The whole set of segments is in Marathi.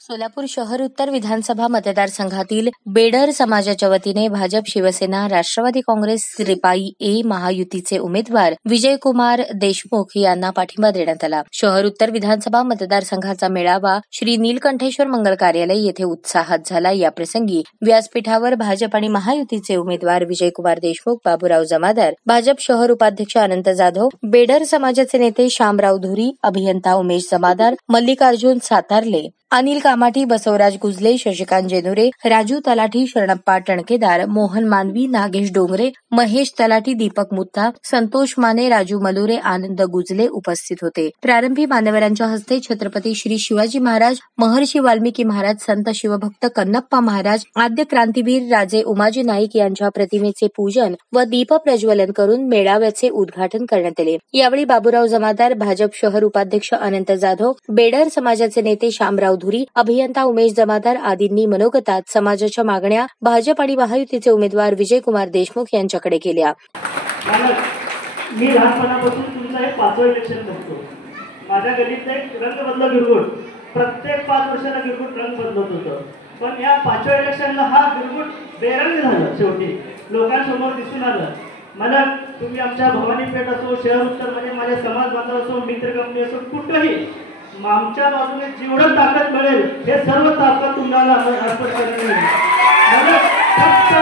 सोलापूर शहर उत्तर विधानसभा मतदारसंघातील बेडर समाजाच्या वतीने भाजप, शिवसेना, राष्ट्रवादी काँग्रेस, रिपाई ए महायुतीचे उमेदवार विजयकुमार देशमुख यांना पाठिंबा देण्यात आला. शहर उत्तर विधानसभा मतदारसंघाचा मेळावा श्री नीलकंठेश्वर मंगल कार्यालय येथे उत्साहात झाला. याप्रसंगी व्यासपीठावर भाजप आणि महायुतीचे उमेदवार विजयकुमार देशमुख, बाबूराव जमादार, भाजप शहर उपाध्यक्ष अनंत जाधव, बेडर समाजाचे नेते शामराव धुरी, अभियंता उमेश जमादार, मल्लिकार्जुन सातारले, अनिल कामाठी, बसवराज गुजले, शशिकांत जेनुरे, राजू तलाठी, शरणप्पा टणकेदार, मोहन मानवी, नागेश डोंगरे, महेश तलाठी, दीपक मुत्ता, संतोष माने, राजू मलुरे, आनंद गुजले उपस्थित होते. प्रारंभी मान्यवरांच्या हस्ते छत्रपती श्री शिवाजी महाराज, महर्षी वाल्मिकी महाराज, संत शिवभक्त कन्नप्पा महाराज, आद्य क्रांतीवीर राजे उमाजी नाईक यांच्या प्रतिमेचे पूजन व दीप प्रज्वलन करून मेळाव्याचे उद्घाटन करण्यात आले. यावेळी बाबूराव जमादार, भाजप शहर उपाध्यक्ष अनंत जाधव, बेडर समाजाचे नेते शामराव धुरी, अभियंता उमेश जमादार आदींनी मनोगतात समाजाच्या मागण्या भाजप आणि महायुतीचे उमेदवार विजयकुमार देशमुख यांच्याकडे केल्या. मी लहानपणापासून तुमचा एक 5वं इलेक्शन बघतो. माझ्या गल्लीत एक रंग बदला गिरगुट प्रत्येक 5 वर्षाला गिरगुट रंग बदलत होतं. पण या 5व्या इलेक्शनला हा गिरगुट बेरंगी झाला. शेवटी लोकांसमोर दिसून आलं. मला तुम्ही आमच्या भवानी पेठ असो, शहर उत्तरमध्ये माझ्या समाज बांधव असो, मित्र कंपनी असो, कुठंही आमच्या बाजूने जेवढं ताकद मिळेल हे सर्व ताकद तुम्हाला अर्पण करणे. मला फक्त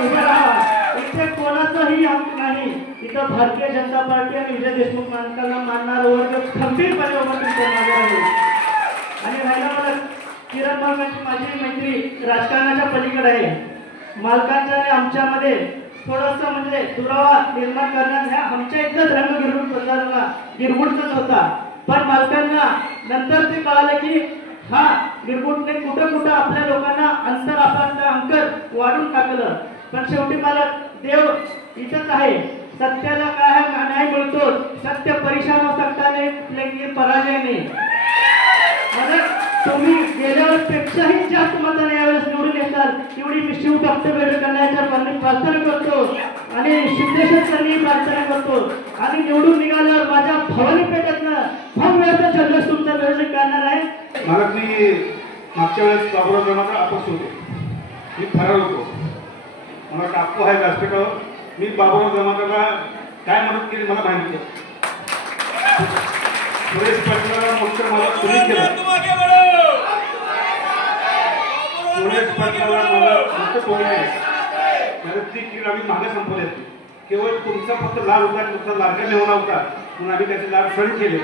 उभे राहा. इथे कोणाचाही हक्क नाही. इथं भारतीय जनता पार्टी आणि विजय देशमुख मालकांना मानणारा वर्ग खंबीरपणे उभा तुमच्या मागे आहे. आणि राहिला मला किरण मालकांची माझी मैत्री राजकारणाच्या पलीकडे आहे. मालकांच्या आणि आमच्यामध्ये थोडंसं म्हणजे दुरावा निर्माण करण्यात ह्या आमच्या इथलाच रंग गिरगुटचाच होता. पण मालकांना नंतर ते कळालं की हा गिरगुटने कुठं आपल्या लोकांना अंकर वाढून टाकलं. पण शेवटी मला देव इथंच आहे. सत्याला काय न्याय मिळतो. सत्य परेशान हो सकता नाही, लेकिन पराजय नाही. तुम्ही गेल्यावर पेक्षाही जास्त मताने यावेळेस निवडून येतात एवढी मी शिव भक्त भेट करण्याच्या प्रार्थना करतो आणि सिद्धेश्वरांनी प्रार्थना करतो. आणि निवडून निघाल्यावर माझ्या भवानी पेठेतनं भव्य जल्लोष तुमचा वेळ करणार आहे. मला मी मागच्या वेळेस बाबूराव जमादार अपक्ष होतो. मी फरार होतो. मला टाकतो आहे व्यासपीठावर. मी बाबूराव जमादारला काय मदत केली मला माहिती आहे. सुरेश पाटलाला मोठं मला सुरेश केलं. सुरेश पाटलाला मला मोठं कोणी नाही. ती कीड आम्ही मागे संपवली असती. केवळ तुमचा फक्त लाड होता, तुमचा लाडका मेहना होता म्हणून आम्ही त्याचे लाड सण केले.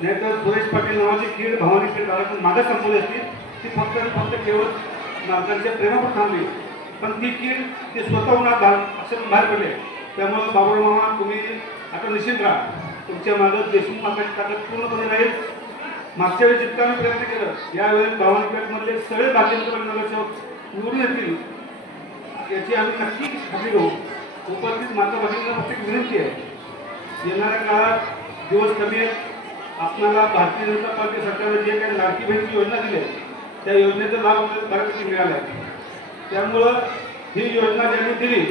नाहीतर सुरेश पाटील नावाची कीड भवानी पेठ गावातून मागे संपवली असती. ती फक्त केवळ नागरिकांच्या प्रेमावर थांबली. पण ती कीड ते स्वतःहून असं बाहेर पडले. त्यामुळे बाबूराव मामा तुम्ही आता निश्चित राहा. तुमच्या मागं देशमुख मालकाची ताकद पूर्णपणे राहील. मागच्या वेळी जितका आम्ही प्रयत्न केलं, यावेळेस भवानी पेठमधले सगळे भारतीय नगरसेवक निवडून येतील याची आम्ही नक्की खात्री घेऊ. उपस्थित माता भगिनींना फक्त विनंती आहे, येणाऱ्या काळात दिवस कमी आहेत. आपल्याला भारतीय जनता पार्टी सरकारने जे काही लाडकी बहिणीची योजना दिली आहे त्या योजनेचा लाभ बऱ्यापैकी मिळाला आहे. त्यामुळं ही योजना ज्यांनी दिली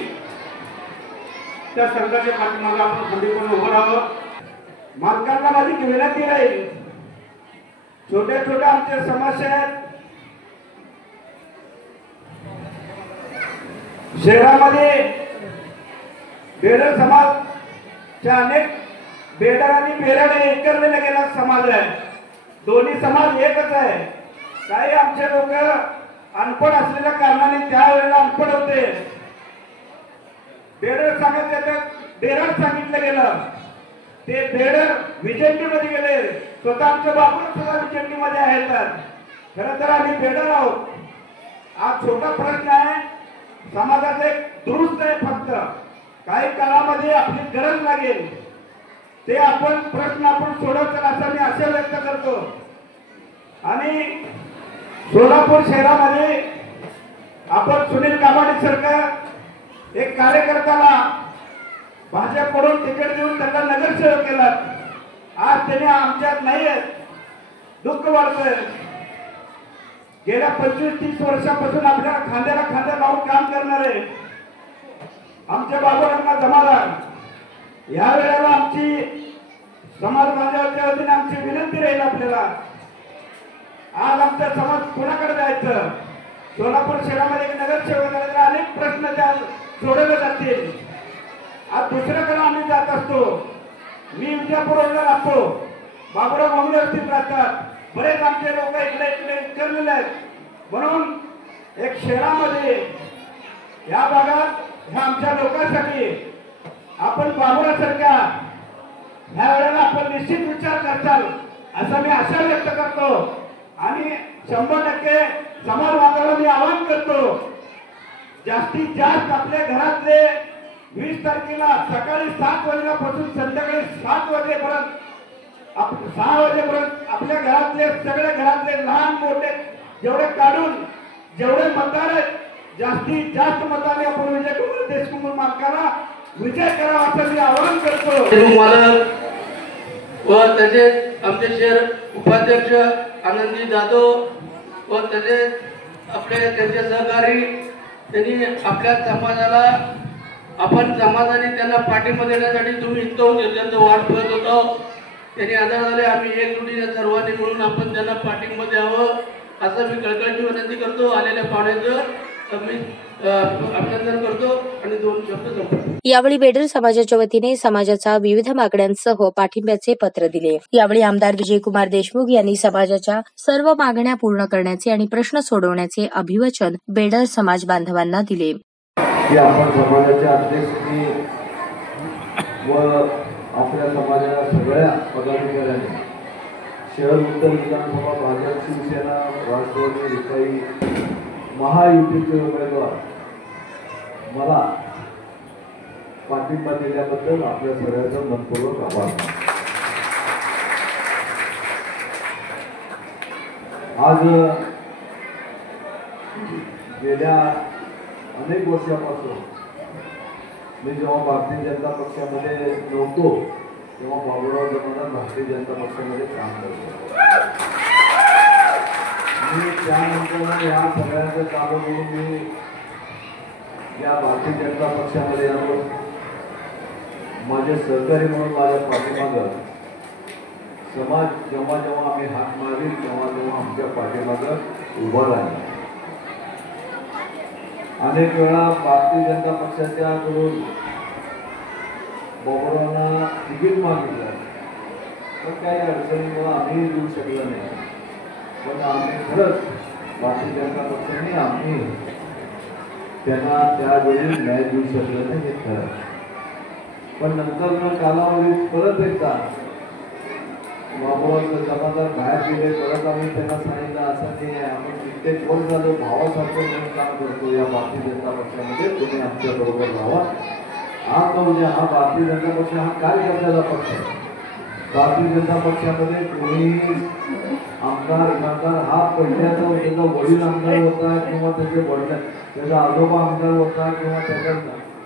त्या सरकारच्या पाठीमागे आपण खंबीरपणे उभं राहावं. मालकांना माझी विनंती राहील, छोट्या आमच्या समस्या आहेत. शहरामध्ये बेडर समाजच्या अनेक बेडर आणि बेरड एकरलेला गेला समाज आहे. दोन्ही समाज एकच आहे. काही आमचे लोक अनपढ असलेल्या कारणाने त्यावेळेला अनपढ होते. बेडर सांगितलं बेरड सांगितलं गेलं. ते बेडर विजंटीमध्ये गेले. स्वतः आमच्या बाबून सुद्धा विजंटीमध्ये आहेत. खरं तर आम्ही बेडर आहोत. आज छोटा प्रश्न आहे, समाजाचा एक दुरुस्त आहे. फक्त काही काळामध्ये आपली गरज लागेल ते प्रश्न आपण सोडवतो असं मी आशा व्यक्त करतो. आणि सोलापूर शहरामध्ये आपण सुनील कामाठी सरकार एक कार्यकर्त्याला भाजपकडून तिकीट देऊन त्यांना नगरसेवक केला. आज त्यांनी आमच्यात नाही आहेत. दुःख वाटतंय. गेल्या 25-30 वर्षापासून आपल्याला खांद्याला खांद्या लावून काम करणारे आमच्या बाबूरावांना जमादार, या वेळेला आमची समाज बांधवांच्या वतीने आमची विनंती राहील आपल्याला, आज आमचा समाज कुणाकडे जायचं? सोलापूर शहरामध्ये एक नगरसेवक झाले तर अनेक प्रश्न त्या सोडवले जातील. आज दुसऱ्याकडे आम्ही जात असतो. मी विजापूर रोडला राहतो, बाबुराव कांबळे वस्तीत राहतात, बरेच आमचे लोक इकडे करलेले आहेत. म्हणून एक शहरामध्ये या भागात ह्या आमच्या लोकांसाठी आपण बाबुरासारख्या ह्या वेळेला आपण निश्चित विचार करताल असं मी आशा व्यक्त करतो. आणि 100% समाज बांधवांना मी आवाहन करतो, जास्तीत जास्त आपल्या घरातले 20 तारखेला सकाळी 7 वाजल्यापासून संध्याकाळी 7 वाजेपर्यंत 6 वाजेपर्यंत आपल्या घरातले सगळे घरातले लहान मोठे जेवढे काढून जेवढे मतदार आहेत जास्तीत जास्त मताने आपण विजयकुमार देशमुख मालकाला विजय करावा असं मी आवाहन करतो. मालक व त्याचे आमचे शहर उपाध्यक्ष आनंदी जाधव व त्याचे त्यांचे सहकारी त्यांनी आपल्या समाजाला आपण समाजाने त्यांना पाठिंबा देण्यासाठी तुम्ही इतकं होते त्यांचं वाट बघत होतो. त्यांनी आधार झाले. आम्ही एकजुटीने सर्वांनी म्हणून आपण त्यांना पाठिंबा द्यावं असं मी कळकळीची विनंती करतो. आलेल्या पाहुण्यांचं मी अभिनंदन करतो आणि 2 शब्द संपतो. यावेळी बेडर समाजाच्या वतीने समाजाच्या विविध मागण्यांसह पाठिंब्याचे पत्र दिले. यावेळी आमदार विजयकुमार देशमुख यांनी समाजाच्या सर्व मागण्या पूर्ण करण्याचे आणि प्रश्न सोडवण्याचे अभिवचन बेडर समाज बांधवांना दिले. आपण समाजाच्या अध्यक्षांनी व आपल्या समाजाच्या सगळ्या पदाधिकाऱ्यांनी शहर उत्तर विधानसभा भाजप शिवसेना राष्ट्रवादी रिपाई महायुतीचे उमेदवार मला पाठिंबा दिल्याबद्दल आपल्या सगळ्यांचं मनपूर्वक आभार. आज गेल्या अनेक वर्षापासून मी जेव्हा भारतीय जनता पक्षामध्ये नव्हतो तेव्हा बाबुराव जमादार भारतीय जनता पक्षामध्ये काम करतो. मी त्यानंतर या सगळ्यांचं काम करून मी या भारतीय जनता पक्षामध्ये आलो. माझे सहकारी म्हणून माझ्या पाठीमागं समाज जेव्हा जेव्हा आम्ही हात मारील तेव्हा तेव्हा आमच्या पाठीमागं उभं राहील. अनेक वेळा भारतीय जनता पक्षाच्याकडून बाबुरावांना तिकीट मागितलं पण काही अडचणीमुळे आम्ही देऊ शकलो नाही. पण आम्ही खरंच भारतीय जनता पक्षाने आम्ही त्यांना त्यावेळी न्याय देऊ शकलो नाही हे खरं. पण नंतर कालावधीत परत एकदा बाबुराव जमादार बाहेर गेले. परत आम्ही त्यांना सांगितलं असं नाही आहे, आपण कित्येक वर्ष झालं भावासारखं म्हणून काम करतो या भारतीय जनता पक्षामध्ये, तुम्ही आमच्या बरोबर राहा. आज म्हणजे हा भारतीय जनता पक्ष हा काय करण्याचा पक्ष आहे. भारतीय जनता पक्षामध्ये कोणीही आमदार खासदार हा पहिल्याचा त्याचा वडील आमदार होता किंवा त्याचे वडील त्याचा आजोबा आमदार होता किंवा त्याचा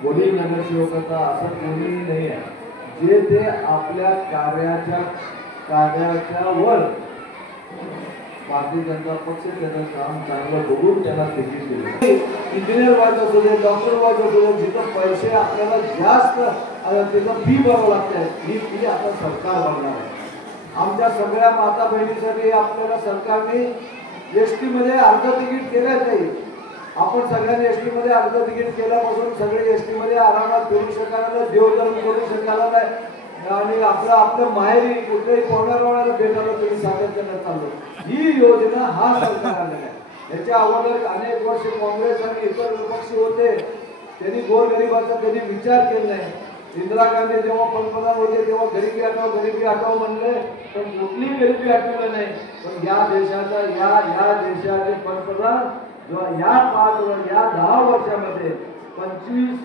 वडील नगरसेवक होता असं कोणीही नाही आहे. जे ते आपल्या कार्याच्या वर भारतीय जनता पक्ष त्याचं काम चांगलं बघून त्यांना तिकीट दिले. इंजिनियर व्हायचं असू दे, डॉक्टर व्हायचं असू दे, जिथं पैसे आपल्याला जास्त त्याचं फी भरावं लागते ही फी आता सरकार भरणार आहे. आमच्या सगळ्या माता बहिणीसाठी आपल्याला सरकारने एसटी मध्ये अर्ध तिकीट केलंच नाही. आपण सगळ्यांनी एसटी मध्ये अर्ध तिकीट केल्यापासून सगळे एसटी मध्ये आरामात फिरू शकायला, देवधर्म करू शकायला नाही. आणि आपल्या माहेरी कुठल्याही पाहुण्याला भेटायला तरी सातत्यानं चाललो. ही योजना हा सरकार आलेला आहे. याच्या अगोदर अनेक वर्ष काँग्रेस आणि इतर विपक्षी होते, त्यांनी गोरगरिबाचा कधी विचार केला नाही. इंदिरा गांधी जेव्हा पंतप्रधान होते तेव्हा गरिबी हटाव म्हणले पण कुठलीही गरिबी हटवलं नाही. पण या देशाचे पंतप्रधान या 10 वर्षामध्ये 25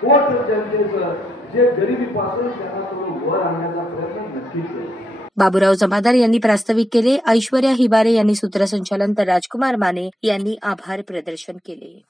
कोटी जनतेचं जे गरिबीपासून त्यांना थोडं वर आणण्याचा प्रयत्न नक्कीच केला. बाबुराव जमादार यांनी प्रास्ताविक केले. ऐश्वर्या हिबारे यांनी सूत्रसंचालन तर राजकुमार माने यांनी आभार प्रदर्शन केले.